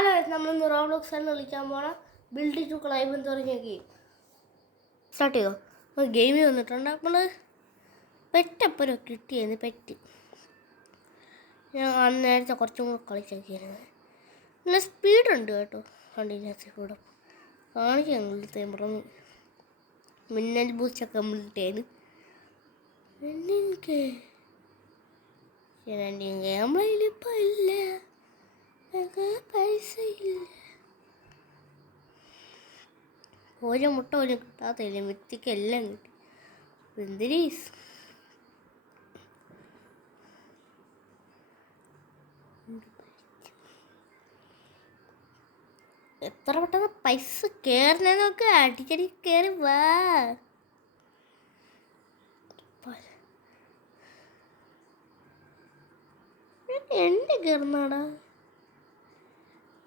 Hello, നമ്മളിന്ന് Roblox എന്ന് കളിക്കാൻ പോണ ബിൽഡ് ടു ക്ലൈംബ് എന്ന് പറഞ്ഞ ഗെയിം സ്റ്റാർട്ട് ചെയ്തോ. അപ്പോൾ ഗെയിമിൽ വന്നിട്ടുണ്ട്. നമ്മൾ പെറ്റപ്പുരം കിട്ടിയെന്ന് പെറ്റ് ഞാൻ നേരത്തെ കുറച്ചും കൂടെ കളിച്ചൊക്കെയായിരുന്നു. നല്ല സ്പീഡുണ്ട് കേട്ടോ. കണ്ടിന്യൂസ് കൂടെ കാണിക്കാം ഞങ്ങളുടെ പറഞ്ഞു മിന്നൽ ബൂസ്റ്റൊക്കെ നമ്മളിട്ടേന് നമ്മളിപ്പോൾ ഇല്ല, പൈസ ഇല്ല. ഓരോ മുട്ട പോലും കിട്ടാത്തില്ല, മിത്തിക്ക് എല്ലാം കിട്ടി. എന്തിരീസ് എത്ര പെട്ടെന്ന് പൈസ കയറുന്നതൊക്കെ അടിക്കടി കയറി വാ. എൻ്റെ കയറുന്നാടാ,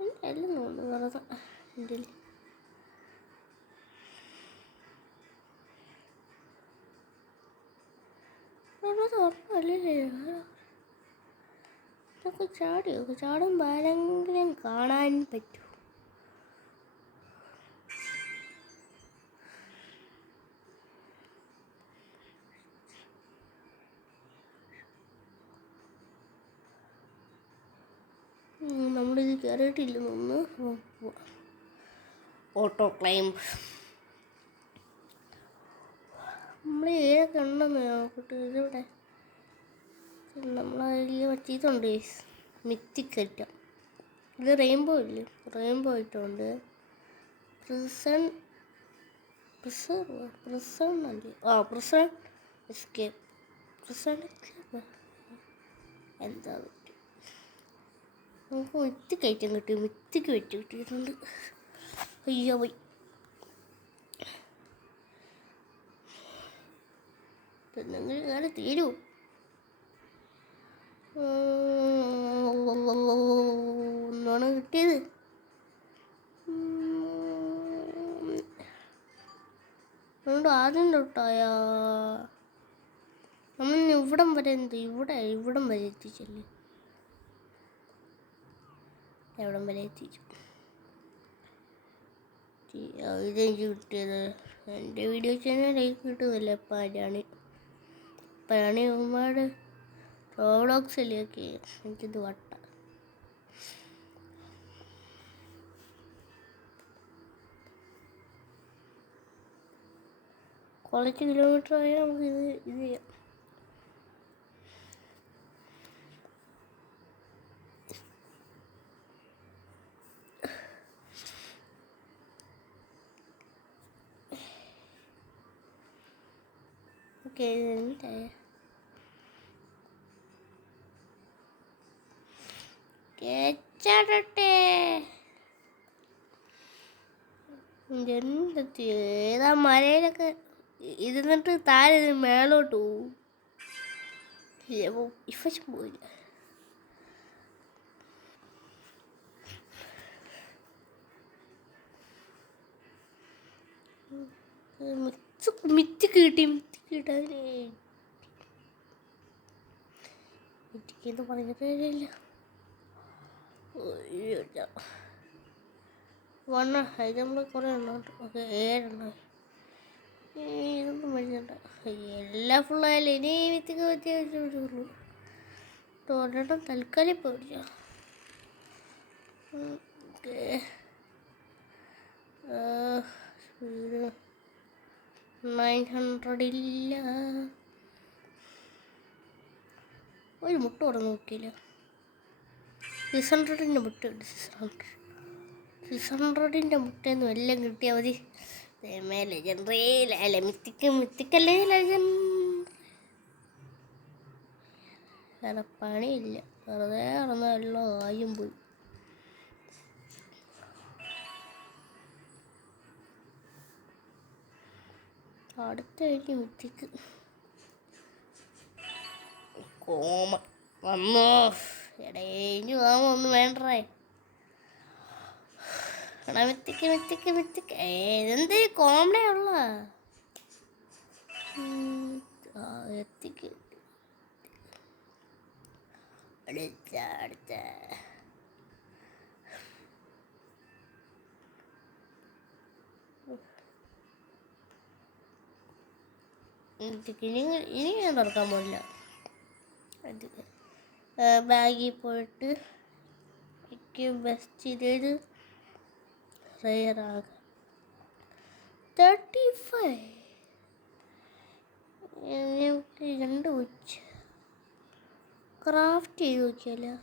എൻ്റെ എല്ലാം തോന്നുന്നു വെറുതെ എൻ്റെ ഇതൊക്കെ ചാടുമ്പോൾ ആരെങ്കിലും കാണാൻ പറ്റൂ. നമ്മളിത് കയറിയിട്ടില്ലെന്ന് ഓട്ടോ ക്ലൈംബ് നമ്മൾ ഏതൊക്കെ ഉണ്ടെന്ന് നോക്കട്ടെ. ഇതിവിടെ നമ്മളതിൽ പറ്റിയിട്ടുണ്ട്. മിത്തിക് ഐറ്റം ഇത് റെയിൻബോ ഇല്ലേ, റെയിൻബോ ഐറ്റം ഉണ്ട്. പ്രിസൺ എസ്കേപ്പ് എന്താ പറ്റും. നമുക്ക് മിത്തിക് ഐറ്റം കിട്ടി, മിത്തിക്ക് വെച്ച് കിട്ടിയിട്ടുണ്ട്. അയ്യോ പോയി. എന്തെങ്കിലും കാലം തീരൂ. ഒന്നാണ് കിട്ടിയത്. അതുകൊണ്ട് ആദ്യം തൊട്ടായാ നമ്മൾ ഇവിടം വരെ ഇവിടം വരെ എത്തിച്ചല്ലേ, എവിടം വരെ എത്തിച്ചു. ഇതെനിക്ക് കിട്ടിയത് എൻ്റെ വീഡിയോ ചെയ്യാൻ ലൈക്ക് കിട്ടുന്നില്ല. പഴണി ഒരുപാട് റോബ്ലോക്സിലൊക്കെ എനിക്കിത് വട്ട. കുറച്ച് കിലോമീറ്റർ ആയാൽ നമുക്ക് ഇത് ചെയ്യാം. ഓക്കെ, ഏതാ മലയിലൊക്കെ ഇരുന്നിട്ട് താഴെ മേലോട്ട് പോവും. ഇഫശം പോയില്ല. മിത്തിക്ക് കിട്ടാനേ മിത്തിക്കെന്ന് പറഞ്ഞ പേരില്ല. ഇത് നമ്മൾ കുറേ എണ്ണമുണ്ട്. ഓക്കെ, 7 എണ്ണം. ഇതൊന്നും മരുന്നുണ്ട, എല്ലാം ഫുള്ളായാലും ഇനി വിത്തിക്ക് പറ്റിയുള്ളൂ. ഒരെണ്ണം തൽക്കാലം പോയില്ല. ഓക്കെ, 900 ഇല്ല. ഒരു മുട്ട ഇവിടെ നോക്കിയില്ല. 600ൻ്റെ മുട്ടയുണ്ട്. 600ൻ്റെ മുട്ടയൊന്നും എല്ലാം കിട്ടിയാൽ മതി. ലെജൻഡറി അല്ല, മിത്തിക്കല്ലേ ലെജൻഡ്. വേറെ പണിയില്ല, വെറുതെ നടന്ന എല്ലാം ആയും പോയി. അടുത്ത എനിക്ക് മിത്തിക്ക് കോമ വന്നോ. ഇടയിഞ്ഞു കോമ ഒന്നും വേണ്ടേ. മിത്തിക്ക് എന്ത് കോമഡി ഉള്ള എത്തിക്ക്. അടുത്ത ഇനി ഞാൻ തുറക്കാൻ പോകില്ല. അത് ബാഗിൽ പോയിട്ട് എനിക്ക് ബെസ്റ്റ് ചെയ്ത് റെയറാകാം. 35 നമുക്ക് 2 വെച്ച് ക്രാഫ്റ്റ് ചെയ്ത് നോക്കിയാലോ?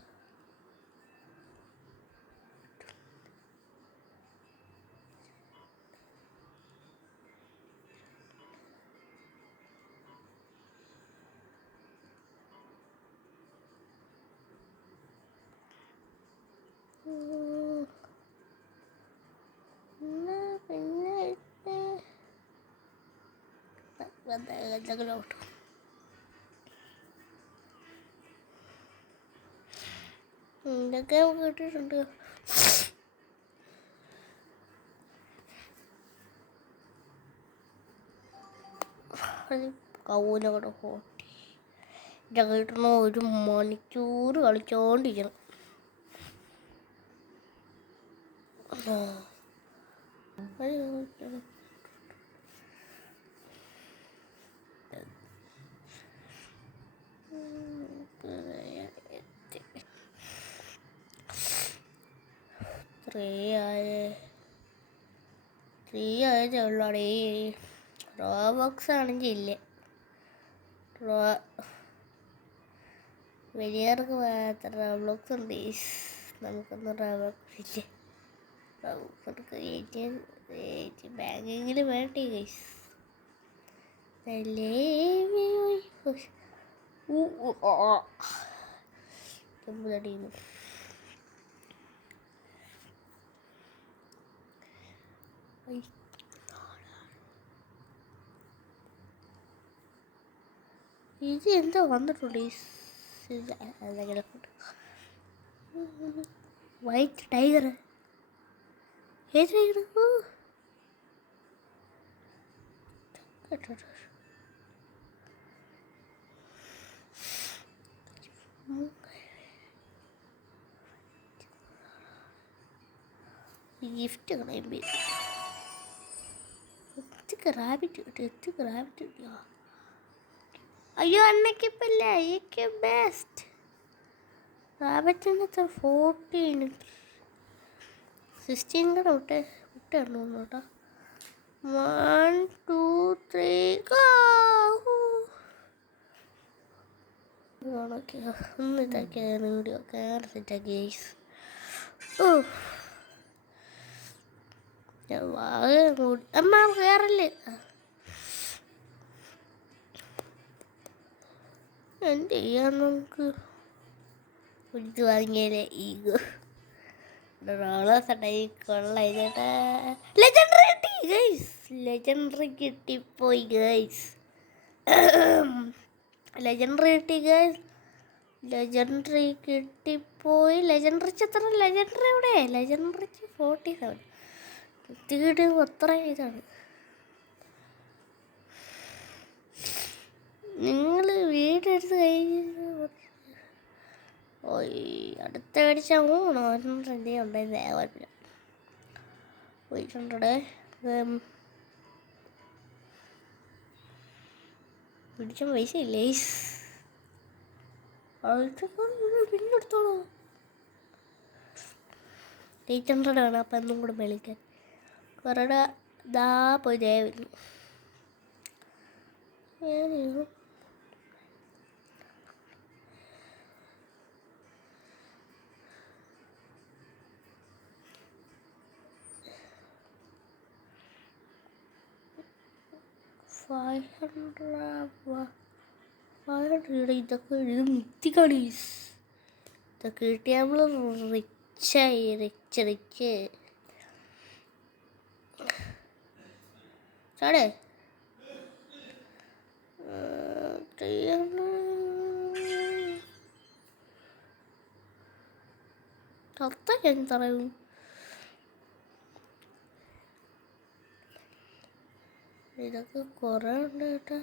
എന്തെങ്കിലും ഇതൊക്കെ നമുക്ക് കിട്ടിയിട്ടുണ്ട്. കൗനവിടെ ഹോട്ടി ഇതൊക്കെ കിട്ടണ 1 മണിക്കൂർ കളിച്ചോണ്ടിരിക്കണം. ത്രീ ആയതേ ഉള്ളടേ. റോബോക്സ് ആണെങ്കിൽ ഇല്ലേ, വലിയവർക്ക് മാത്രം റോബ്ലോക്സ് ഉണ്ട്. നമുക്കൊന്നും റോബോക്സ് ഇല്ലേ. ബാങ്കിങ്ങിൽ വേണ്ടേ ഗൈസ്. ഇത് എന്താ വന്നിട്ടുണ്ട് വൈറ്റ് ടൈഗർ. ഏത് ടൈഗർ? ഗിഫ്റ്റ് റാബിറ്റ് കിട്ടിയോ? അയ്യോ അന്നക്കിപ്പില്ല. എനിക്ക് ബെസ്റ്റ് റാബിറ്റിന് 14 16 കൂടെ വിട്ടിടണോ കേട്ടോ. 1 2 3 ഒന്ന് ഇതാക്കിയ വീഡിയോ കയറി സെറ്റാക്കി. അമ്മ കയറല്ലേ. എന്ത് ചെയ്യാൻ നമുക്ക് കുടിച്ച് വാങ്ങിയാലേ ഈഗോ കൊള്ളായിട്ടാ. ലെജൻഡറി കിട്ടി ഗൈസ്. ലെജൻഡറി കിട്ടിപ്പോയി ഗൈസ്. ലെജൻഡറി കിട്ടി ഗൈസ്. ലെജൻഡറി കിട്ടിപ്പോയി. ലെജൻഡറിച്ച് എത്ര? ലെജൻഡറി എവിടെ? ലെജൻഡറിച്ച് 47 തീട് അത്ര ഇതാണ്. നിങ്ങൾ വീടെടുത്ത് കഴിഞ്ഞ് അടുത്ത മേടിച്ച 900 ഉണ്ടായിരുന്നേ. കുഴപ്പമില്ല. 800 പിടിച്ച പൈസ ഇല്ലേ. പിന്നെടുത്തോളൂ. 800 വേണം. അപ്പം എന്നും കൂടെ മേളിക്കാൻ കൊറട ദാ പോയി ദയവില്ല. 500 ഇതൊക്കെ മിത്തിക്കാണ്. ഇതൊക്കെ കിട്ടിയ നമ്മൾ റിച്ചായി. റിച്ച് സാടേ ഞാൻ പറയും. ഇതൊക്കെ കുറേ ഉണ്ട് കേട്ടോ.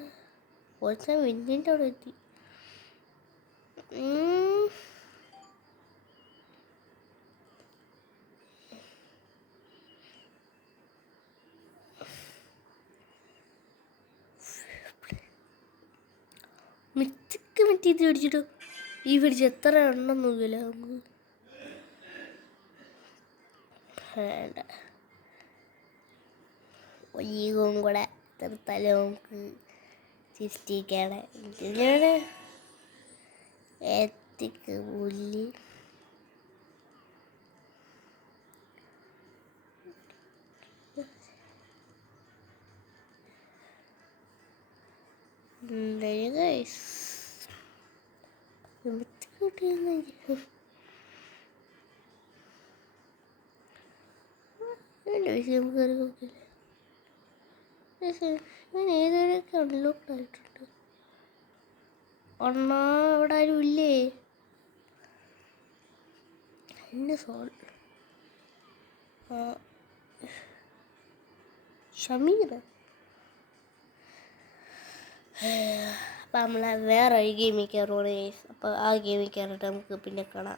കുറച്ച് മിന്നിൻ്റെ അവിടെ എത്തി. മിനിറ്റ് ഇത് പിടിച്ചിട്ടു. ഈ പിടിച്ച് എത്ര എണ്ണം നോക്കില്ല നമുക്ക്. വേണ്ട, ഒയ്യും കൂടെ തീർത്താലും നമുക്ക് ചിരിച്ചിരിക്കാണ്. ഇതിനാണ് എത്തിക്ക് പുല്ല്. ഞാൻ ഏതൊക്കെ അൺലോക്ക് ആയിട്ടുണ്ട്. അണ്ണാ അവിടെ ആരും ഇല്ലേ? എൻ്റെ സോൾ ഷമീർ. അപ്പം നമ്മൾ വേറെ ഒരു ഗെയിമിൽ കയറുകയാണ്. അപ്പോൾ ആ ഗെയിമിൽ കയറിയിട്ട് നമുക്ക് പിന്നെ കാണാം.